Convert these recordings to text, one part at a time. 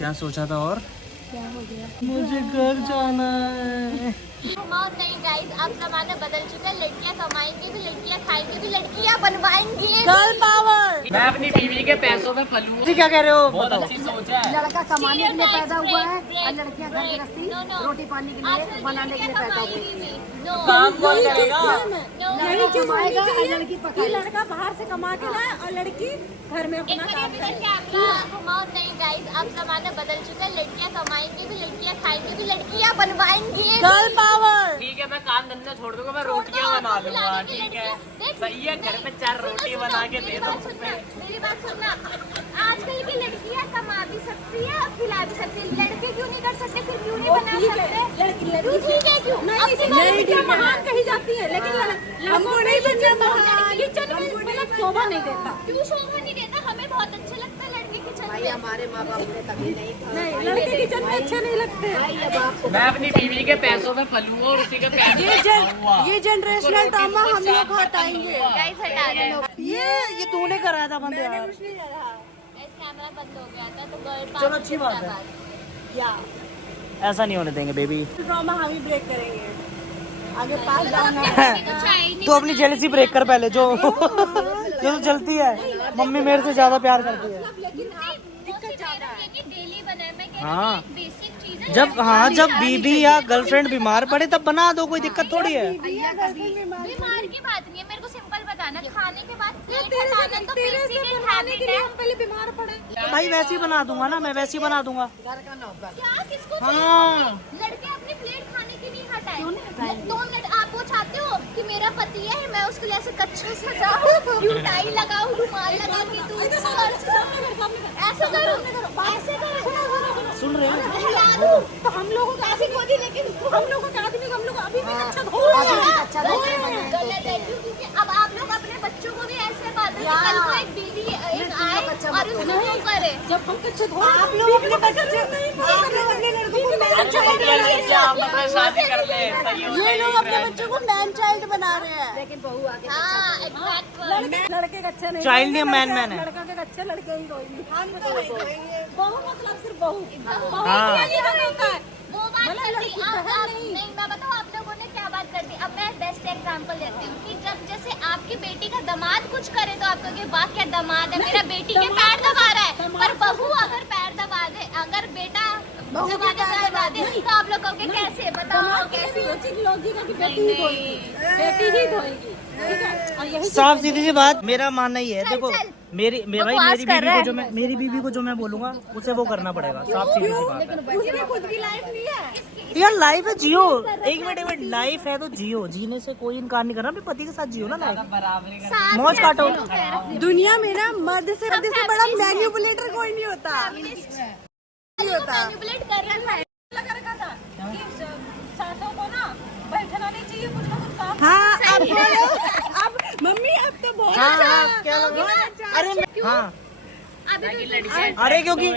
क्या सोचा था और क्या हो गया? मुझे घर जाना है। नहीं गाइस, अब जमाना बदल चुका है। लड़कियां कमाएंगी भी, लड़कियां खाएंगी भी, लड़कियां बनवाएंगी। Girl power. मैं अपनी बीवी के पैसों में पलूं। क्या कह रहे हो? बहुत अच्छी सोच है। लड़का कमाने के लिए पैदा हुआ है और लड़कियां घर गृहस्थी रोटी पानी के लिए बनाने के लिए पैदा हुई है। काम कौन करेगा? लड़का कमाएगा और लड़की पकाएगी। लड़का बाहर से कमा के लाए और लड़की घर में अपना काम करेगी। नहीं गाइस, अब जमाना बदल चुका है। लड़कियां कमाएंगी भी, लड़कियां खाएंगी भी, लड़कियां बनवाएंगी। Girl power. ठीक है, मैं काम धंधा छोड़ दूंगा, मैं रोटियां बना लूंगा। ठीक है, सही है। घर पे 4 रोटी बना के दे दो। मेरी बात सुनना, आजकल की लड़कियां कमा भी सकती है और खिला भी सकती है। लड़के क्यों नहीं कर सकते? फिर क्यों नहीं बना सकते? क्यों ठीक है? क्यों नहीं महान कही जाती है, लेकिन हमको नहीं किचन में मतलब शोभा नहीं देता। क्यों शोभा नहीं देता? हमें बहुत अच्छा लगता है लड़के किचन में। हमारे माँ बाप ने कभी नहीं लड़के किचन में अच्छे नहीं लगते। मैं अपनी बीवी के पैसों में पलूंगा और उसी के पैसे ये जनरेशनल ड्रामा हम लोग हटाएंगे। गाइस हटा दो। ये तूने कराया था बंद यार। गाइस कैमरा बंद हो गया था तो गर्ल चलो, अच्छी बात है। क्या ऐसा नहीं होने देंगे बेबी। ड्रामा हम ही ब्रेक करेंगे। आगे पास जाना है। तो अपनी जेलसी ब्रेक कर पहले, जो जो जलती है। मम्मी मेरे से ज्यादा प्यार करती है। डेली बनाए। मैं कह हाँ। रही हूँ बेसिक चीज है। जब बीबी या गर्लफ्रेंड बीमार पड़े तब बना दो, कोई दिक्कत थोड़ी है। बीमार की बात नहीं है, मेरे को सिंपल बताना। खाने के बाद प्लेट हटाना तो बेसिक हैबिट है। हम पहले बीमार पड़े। भाई वैसे ही बना दूंगा ना, मैं वैसे ही बना दूंगा। क्या किसको हाँ। लड़के अपनी प्लेट खाने के लिए हटाए। 2 मिनट आप वो चाहते हो कि मेरा पति है, मैं उसके लिए ऐसे कच्चा सजाऊं, यूं टाई लगाऊं, रुमाल लगा के तू ऐसे करो, ऐसे करो। सुन रहे हो? हिला दूं। तो हम लोगों का ऐसे खोदी, लेकिन हम लोगों के आदमी को हम लोग अभी भी अच्छा धो गलत है। क्योंकि अब आप लोग अपने बच्चों को भी ऐसे बात है कि कल को एक बीवी एक आए और उसको वो करे। जब हम कच्चे धो आप लोग अपने बच्चे अपने लड़कों को शादी कर ले। ये लोग अपने बच्चों को मैन चाइल्ड बना रहे हैं। लेकिन बहू आगे हाँ एग्जैक्ट। लड़के कच्चे नहीं। चाइल्ड नहीं, मैन मैन है। लड़का के कच्चे लड़के ही रोएंगे। बहू मतलब सिर्फ बहू। हाँ। वो बात कर दी। नहीं, मैं बताऊँ आप लोगों ने क्या बात कर दी। अब मैं बेस्ट एग्जांपल देती हूँ कि जब जैसे आपकी बेटी का दामाद कुछ करे तो आप कहोगे वाह क्या दामाद है, मेरा बेटी के पैर दबा रहा है। पर बहू अगर पैर दबा दे, अगर बेटा दबा दे तो आप लोग कहोगे कैसे? बताओ कैसे? लॉजिक है कि बेटी ही धोएगी, बेटी ही धोएगी। ठीक है, और यही साफ सीधी सी बात, मेरा मानना ही है। देखो चल। मेरी बीवी को जो मैं बोलूंगा उसे वो करना पड़ेगा। साफ सीधी सी बात है। उसकी खुद की लाइफ नहीं है। यार लाइफ है, जियो। एक मिनट, लाइफ है तो जियो। जीने से कोई इनकार नहीं कर रहा। अपने पति के साथ जियो ना लाइफ। मौज काटो। दुनिया में ना मर्द से बड़ा मैन्युपुलेटर कोई नहीं होता। मैनिपुलेट कर रहा है। सासों को ना बैठना नहीं चाहिए, कुछ ना कुछ काम। हाँ अब बोलो। अब मम्मी अब तो बहुत हाँ, क्या लगा? अरे क्योंकि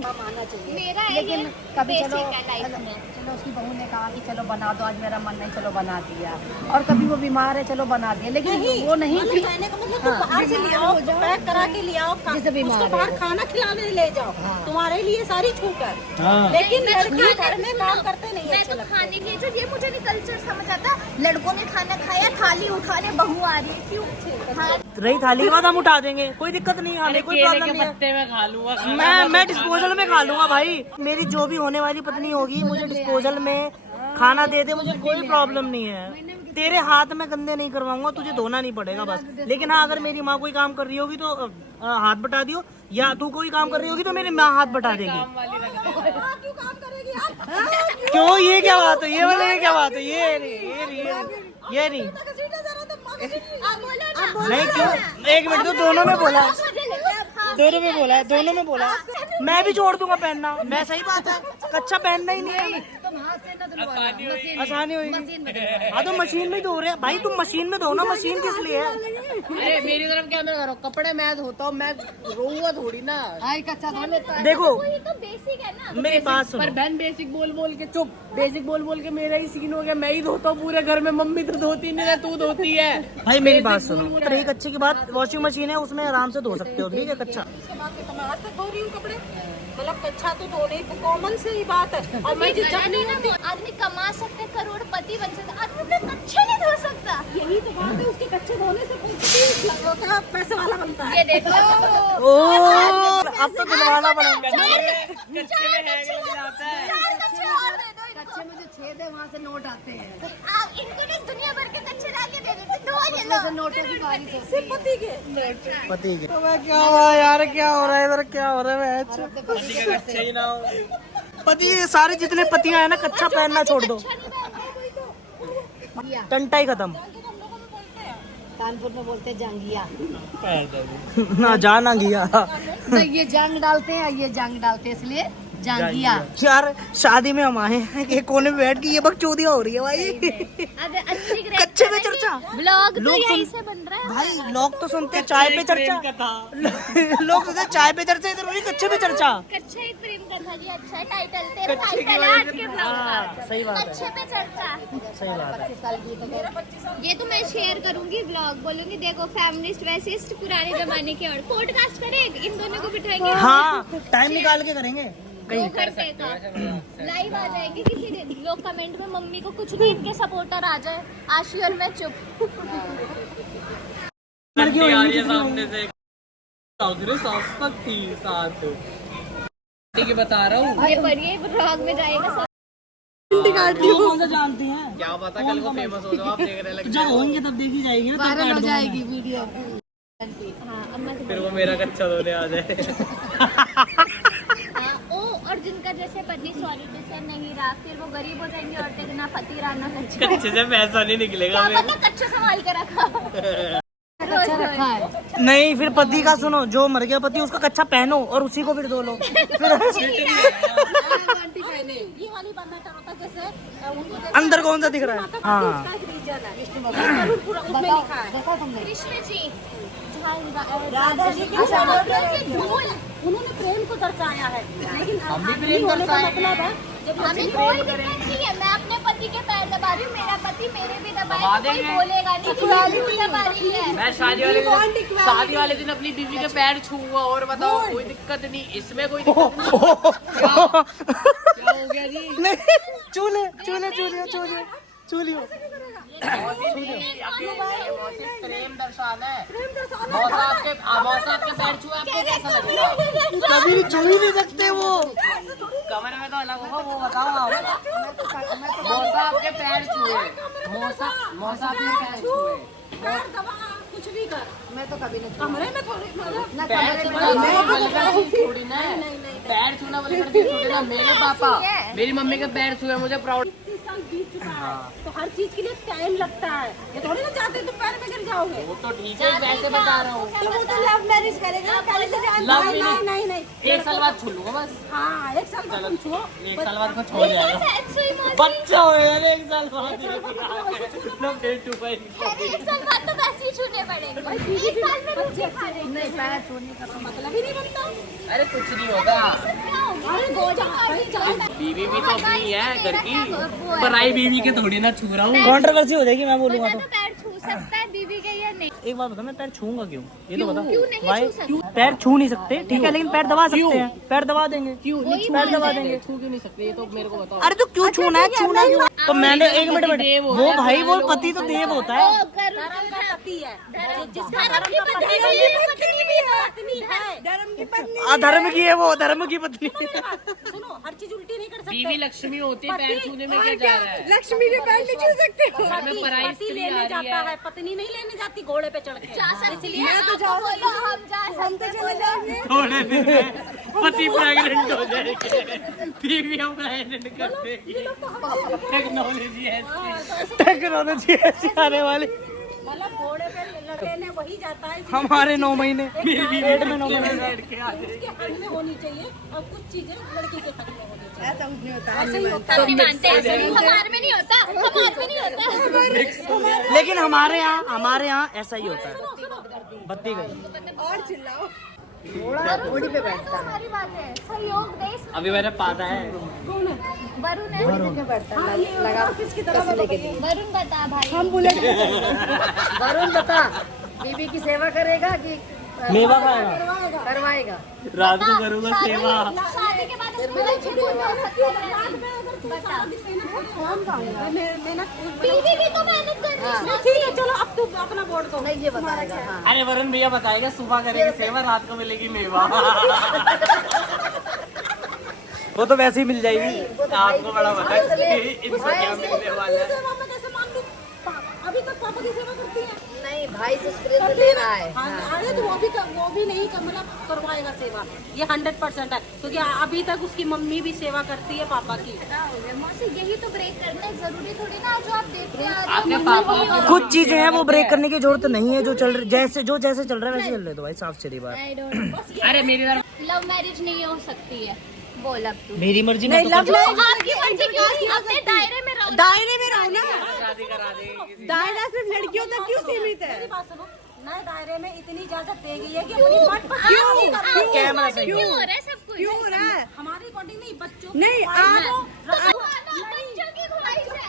मानना चाहिए। मेरा लेकिन कभी चलो लाइफ में चलो उसकी बहू ने कहा कि चलो बना दो, आज मेरा मन नहीं, चलो बना दिया। और कभी वो बीमार है, चलो बना दिया। लेकिन वो नहीं कि कहने का मतलब तुम बाहर से ले आओ, पैक करा के ले आओ, उसको बाहर खाना खिलाने ले जाओ, तुम्हारे लिए सारी छूट है। लेकिन लड़के घर में काम करते नहीं मैं तो खाने के जो ये मुझे नहीं कल्चर समझ आता। लड़कों ने खाना खाया, थाली उठा ले, बहू आ रही है क्यों? हाँ, रही थाली के बाद हम उठा देंगे, कोई दिक्कत नहीं है, हमें कोई प्रॉब्लम नहीं है। में खा लूंगा। मैं डिस्पोजल में खा लूंगा भाई। मेरी जो भी होने वाली पत्नी होगी, मुझे डिस्पोजल में खाना दे दे, मुझे कोई प्रॉब्लम नहीं है। तेरे हाथ में गंदे नहीं करवाऊंगा, तुझे धोना नहीं पड़ेगा बस। लेकिन हाँ, अगर मेरी माँ कोई काम कर रही होगी तो हाथ बटा दियो, या तू कोई काम कर रही होगी तो मेरी माँ हाथ बटा देगी। क्यों? ये क्या बात है? ये वाले क्या बात है? ये नहीं नहीं। क्यों? एक मिनट, तो दोनों में बोला है। मैं भी छोड़ दूंगा पहनना। मैं सही बात है, कच्चा पहनना ही नहीं है। आसानी होगी। हाँ तो मशीन में धो रहे हैं भाई, तुम मशीन में धो ना, मशीन किस लिए है? अरे मेरी तरफ क्या मैं करो, कपड़े मैं धोता हूँ, मैं रोऊंगा थोड़ी ना। कच्चा धो लेता है। देखो वही तो बेसिक है ना। मेरी बात सुनो। पर बहन बेसिक बोल के चुप, बेसिक बोल के मेरा ही सीन हो गया। मैं ही धोता हूँ पूरे घर में, मम्मी तो धोती नहीं है, तू धोती है। भाई मेरी बात सुनो, रही कच्चे की बात, वॉशिंग मशीन है, उसमें आराम से धो सकते हो। ठीक है, कच्चा। आज तक धो रही हूँ कपड़े, मतलब कच्चा तो धोने कॉमन से ही बात है। और मैं जब नहीं होती आदमी कमा सकते, करोड़पति बन सकता, आदमी अपने कच्चे नहीं धो सकता। यही तो बात है, उसके कच्चे धोने से पूछती पैसे वाला बनता है। ये देखो ओ अब तो दिलवाना पड़ेगा। कच्चे और दे दो इनको। कच्चे में जो छेद है वहाँ से नोट आते हैं। आप इनको नहीं दुनिया भर के कच्चे डाल के दे देते, दो ये लो। नोटों की बारिश होती है। पति के पति के तो मैं क्या हुआ यार, क्या हो रहा है इधर, क्या हो रहा है मैच। पति का कच्चा ही ना हो। पति सारे जितने पतियां हैं ना कच्चा पहनना छोड़ दो, टंटा ही खत्म। कानपुर में बोलते हैं जांगिया। ना जाना गया तो ये जांग डालते हैं, ये जांग डालते हैं, इसलिए जांगिया। यार शादी में हम आए हैं, एक कोने में बैठ के ये बकचोदियां हो रही है भाई। अब अच्छी कच्चे में चर्चा, ब्लॉग तो लोग यही सुन- से बन रहा है भाई लोग तो सुनते हैं चाय पे चर्चा, लोग सुनते हैं चाय पे चर्चा, इधर वही कच्चे पे चर्चा। कच्चे ही प्रेम का था जी। अच्छा है टाइटल, तेरा टाइटल है आज के ब्लॉग का, सही बात है, कच्चे पे चर्चा। सही बात है। ये तो मैं शेयर करूंगी ब्लॉग, बोलूंगी देखो फेमिनिस्ट वेसिस्ट पुराने जमाने के, और पॉडकास्ट करें इन दोनों को बिठाएंगे। हाँ टाइम निकाल के करेंगे 2 घंटे का लाइव आ जाएंगे किसी दिन। लोग कमेंट में मम्मी को कुछ भी इनके सपोर्टर आ जाए, आशी और मैं चुप। लड़की आ रही है सामने से, उधर सास तक थी साथ। ठीक है बता रहा हूँ। ये पढ़िए ब्लॉग में जाएगा सब। कौन सा जानते हैं, क्या पता कल को फेमस हो जाओ, आप देख रहे लग जब होंगे तब देखी जाएगी ना, तब वायरल काट हो दूंगा जाएगी वीडियो। हाँ अम्मा से फिर वो मेरा कच्चा धोने आ जाए। हाँ, ओ और जिनका जैसे पति सॉरी जैसे नहीं रहा, फिर वो गरीब हो जाएंगे और देखना पति रहा ना कच्चा। कच्चे से पैसा नहीं निकलेगा क्या मेरे। पता कच्चे संभाल के रखा। अच्छा रखा है। नहीं फिर पति का सुनो, जो मर गया पति उसका कच्चा पहनो और उसी को फिर धो लो। फिर आंटी पहने ये वाली बात मैटर होता है, जैसे उनको अंदर कौन सा दिख रहा है। हाँ रीजन है विष्णु भगवान पूरा उसमें लिखा है। देखा तुमने कृष्ण जी राधा जी की धूल, उन्होंने प्रेम को दर्शाया है, लेकिन हम भी आदमी प्रेम होने का दर्शाएंगे। मतलब है जब हमें कोई दिक्कत नहीं है। मैं अपने पति के पैर दबा रही हूँ, मेरा पति मेरे भी दबा दबाए, कोई देंगे। बोलेगा नहीं कि मैं भी दबा रही है। मैं शादी वाले दिन अपनी बीवी के पैर छूऊंगा और बताओ कोई दिक्कत नहीं, इसमें कोई दिक्कत नहीं। क्या हो गया जी? नहीं चूल्हे चूल्हे चूल्हे चूल्हे चूल्हे प्रेम दर्शाना है। बॉस आपके पैर छुए आपको कैसा लगेगा? कभी भी छू ही नहीं सकते वो। कमर में तो अलग होगा, वो बताओ आप। मौसा आपके पैर छुए, मौसा आपके पैर छुए, पैर दबा कुछ भी कर, मैं तो कभी नहीं कमरे में थोड़ी ना पैर छूना वल्गर चीज थोड़ी ना है। पैर छूना वल्गर चीज थोड़ी ना। मेरे पापा मेरी मम्मी के पैर छुए, मुझे प्राउड। 30 साल बीत चुका है, तो हर चीज के लिए टाइम लगता है। ये थोड़ी ना चाहते तुम पैर में गिर जाओगे। वो तो ठीक है, वैसे बता रहा हूँ। तो वो तो लव मैरिज करेगा ना पहले से। लव नहीं मैरिज? नहीं नहीं 1 साल बाद छू लूंगा बस। हाँ 1 साल बाद तुम छुओ। 1 साल बाद कुछ हो जाएगा। बच्चा हो यार 1 साल बाद। No face to face. 1 साल बाद तो वैसे ही छूने पड़ेंगे। 1 साल में रोटी खा लेंगे। नहीं पैर छूने का तो मतलब ही नहीं बनता। अरे कुछ नहीं होगा, अरे गोजा भाई जाओ। बीवी भी तो अपनी है घर की, पराई बीवी के थोड़ी ना छू रहा हूँ। कंट्रोवर्सी हो जाएगी मैं बोलूंगा बता तो। तो पैर छू सकता है बीवी के या नहीं? एक बात बता, मैं पैर छूंगा क्यों, ये तो बता। क्यों नहीं भाई छू सकते? पैर छू नहीं सकते ठीक है, लेकिन पैर दबा सकते हैं, पैर दबा देंगे। क्यों वही पैर बात दबा है। देंगे। छू क्यों नहीं सकते, ये तो मेरे को बताओ। अरे तो क्यों छूना है, छूना क्यों? तो मैंने एक देव मिनट होता वो है, भाई वो पुराने पति तो लोगों देव होता ओ, है। धर्म का पति है, जिसका धर्म की धर्म का पत्नी पति है, है, पत्नी भी है। पत्नी है, धर्म की पत्नी। अधर्म की है वो, धर्म की पत्नी। सुनो हर चीज उल्टी नहीं कर सकते। बीवी लक्ष्मी होती है, पैर छूने में क्या जा रहा है? लक्ष्मी के पैर नहीं छू सकते हो। घर में पराई पति स्त्री लेने आ रही जाता है। है, पत्नी नहीं लेने जाती घोड़े पे चढ़ के। जा सकते इसलिए हैं, मैं तो आपको बोलो हम जा सकते हैं। थोड़े दिन में पति प्रेग्नेंट हो जाएंगे, बीवी हम प्रेग्नेंट कर देगी। टेक्नोलॉजी है। टेक्नोलॉजी ऐसी आने वाली। मतलब घोड़े पे लड़के ने वही जाता है। हमारे 9 महीने पेट में 9 महीने। उसके हक में होनी चाहिए और कुछ चीजें लड़की के हक में होनी चाहिए। ऐसा कुछ नहीं होता, ऐसा ही होता हम नहीं मानते ऐसे नहीं। हमारे में नहीं होता, हमारे में नहीं होता। लेकिन हमारे यहाँ ऐसा ही होता है। बत्ती गई। और चिल्लाओ। वरुण पे बैठता है। हमारी बात है, सहयोग देश अभी मैंने पाता है। वरुण है। लगा किसकी तरफ लेके दी। वरुण बता भाई। हम बोले वरुण बता, बीबी की सेवा करेगा कि मेवा खाएगा, करवाएगा? रात को करूँगा सेवा। शादी बीवी भी तो मेहनत कर रही है। ठीक है चलो अब तू अपना बोर्ड दो। नहीं ये बताएगा। हाँ। अरे वरुण भैया बताएगा, सुबह करेगी सेवा, रात को मिलेगी मेवा। वो तो वैसे ही मिल जाएगी, आपको बड़ा पता है इनसे क्या मिलने वाला है। सेवा में कैसे मान लूं? अभी तक पापा की सेवा करती है। नहीं भाई से स्प्रे ले रहा है। हाँ, अरे तो वो भी नहीं मतलब करवाएगा सेवा, ये 100% है, क्योंकि अभी तक उसकी मम्मी भी सेवा करती है पापा की। मौसी यही तो ब्रेक करना है, जरूरी थोड़ी ना जो आप देखते आ रहे आपके हो। पापा कुछ चीजें हैं वो ब्रेक करने की जरूरत नहीं है, जो चल जैसे चल रहा है वैसे चल रहे तो भाई, साफ सीधी बात। I don't- अरे मेरी तरफ लव मैरिज नहीं हो सकती है, बोल अब तू। मेरी मर्जी में तो जो आपकी मर्जी क्यों नहीं? अपने दायरे में रहो। दायरे में रहो ना, शादी करा देगी। दायरा सिर्फ लड़कियों तक क्यों सीमित है? मेरी बात सुनो, नए दायरे में इतनी इजाजत दे गई है कि अपनी मन कैमरा सही क्यों हो रहा है सब कुछ? क्यों हो रहा है? हमारी अकॉर्डिंग नहीं, बच्चों नहीं बच्चों की ख्वाहिश है।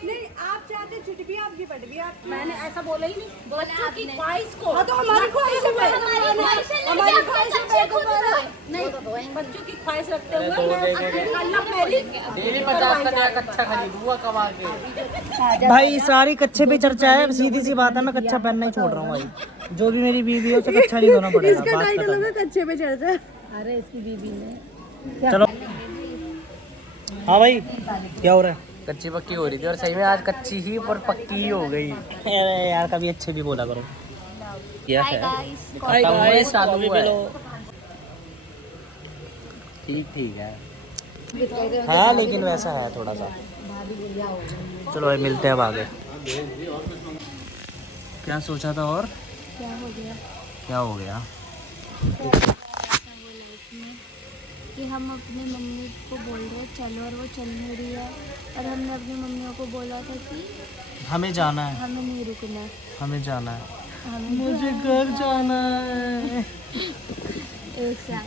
नहीं आप चाहते छुट भी आपकी पट भी आप। मैंने ऐसा बोला ही नहीं, बच्चों की आपने। ख्वाहिश को। तो हमारी ख्वाहिश है। हमारी ख्वाहिश है, लेकिन आपके बच्चे खुद हुए। नहीं, बच्चों की ख्वाहिश रखते हुए मैं लव मैरिज डेली 50 का नया कच्चा खरीदूंगा कमा के। भाई सारी कच्चे पे चर्चा है, सीधी सी बात है, मैं कच्चा पहनना ही छोड़ रहा हूँ भाई। जो भी मेरी बीवी है उसे कच्चा नहीं होना पड़ेगा, बात खत्म। कच्चे पे चढ़ता। अरे इसकी बीबी ने चलो हाँ भाई, क्या हो रहा है? कच्ची पक्की हो रही थी और सही में आज कच्ची ही पर पक्की ही हो गई। अरे यार कभी अच्छे भी बोला करो। क्या Hi है? guys, हाय गाइस, चालू चालू भी है। लो। ठीक है। हाँ लेकिन वैसा है थोड़ा सा। चलो भाई मिलते हैं अब आगे। क्या सोचा था और क्या हो गया? क्या हो गया? कि हम अपने मम्मी को बोल रहे हैं चलो और वो चल नहीं रही है, और हमने अपनी मम्मियों को बोला था कि हमें जाना है, हमें नहीं रुकना है, हमें जाना है, हमें मुझे घर जाना है। एक साथ।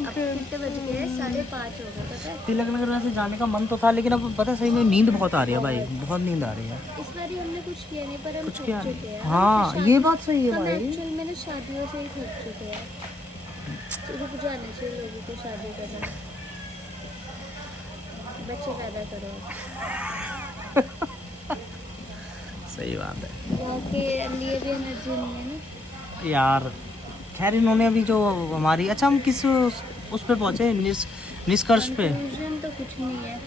अब कितने बज गए? 5:30 हो गए, पता है? तिलक नगर वैसे जाने का मन तो था, लेकिन अब पता है सही में नींद बहुत आ रही है भाई, बहुत नींद आ रही है। इस बार हमने कुछ किया नहीं, पर हम कुछ थक किया चुके हैं। हाँ ये बात सही है हम भाई। एक्चुअल में ना शादियों से ही थक चुके हैं। रुक जाना चाहिए लोगों को शादी करना, बच्चे पैदा करो। सही बात है के लिए भी एनर्जी नहीं है ना। यार। खैर इन्होंने अभी जो हमारी, अच्छा हम किस उस पे पहुँचे, निष्कर्ष पे। कंक्लूजन तो कुछ नहीं है।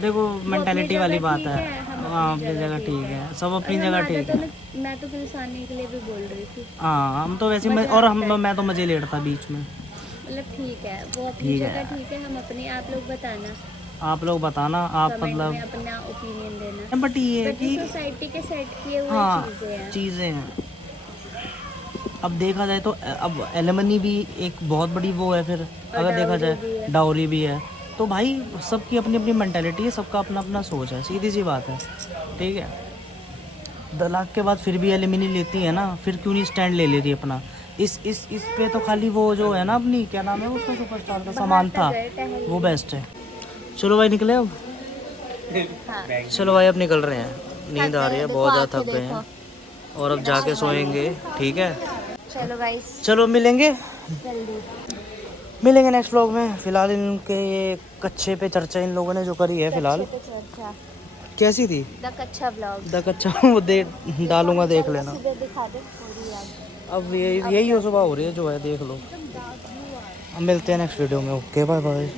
देखो मेंटालिटी वाली बात है, ठीक है, हम हाँ अपनी अपनी जगह जगह ठीक है, सब अपनी और जगह हम ठीक आदतों है। में- मैं तो गिलसाने के लिए भी बोल रही थी, हाँ हम तो वैसे और हम मैं तो मजे ले रहा था बीच में। मतलब ठीक है, वो अपनी ठीक है। जगह ठीक है, हम अपनी। आप लोग बताना आप लोग बताना, आप कमेंट मतलब में अपना ओपिनियन देना। बट ये है बट कि ये सोसाइटी के सेट किए हुए हाँ चीजें हैं। चीज़ें हैं। अब देखा जाए तो अब एलिमनी भी एक बहुत बड़ी वो है, फिर अगर देखा जाए डाउरी भी है, तो भाई सबकी अपनी अपनी मेंटालिटी है, सबका अपना अपना सोच है, सीधी सी बात है। ठीक है, 2 लाख के बाद फिर भी एलिमनी लेती है ना, फिर क्यों नहीं स्टैंड ले लेती अपना। इस पे तो खाली वो जो है ना अपनी, क्या नाम है उसका सुपरस्टार का, समांथा, वो बेस्ट है। चलो भाई निकले अब। चलो भाई अब निकल रहे हैं, नींद आ रही है, बहुत ज़्यादा थक गए हैं और अब जाके सोएंगे। ठीक है, चलो गाइस चलो मिलेंगे जल्दी नेक्स्ट व्लॉग में। फिलहाल इनके ये कच्चे पे चर्चा इन लोगों ने जो करी है फिलहाल, चर्चा कैसी थी द कच्चा ब्लॉग द कच्चा, वो डालूंगा, देख लेना। दिखा दे पूरी याद। अब यही सुबह हो रही है जो है, देख लो। अब मिलते हैं नेक्स्ट वीडियो में। Okay bye bye.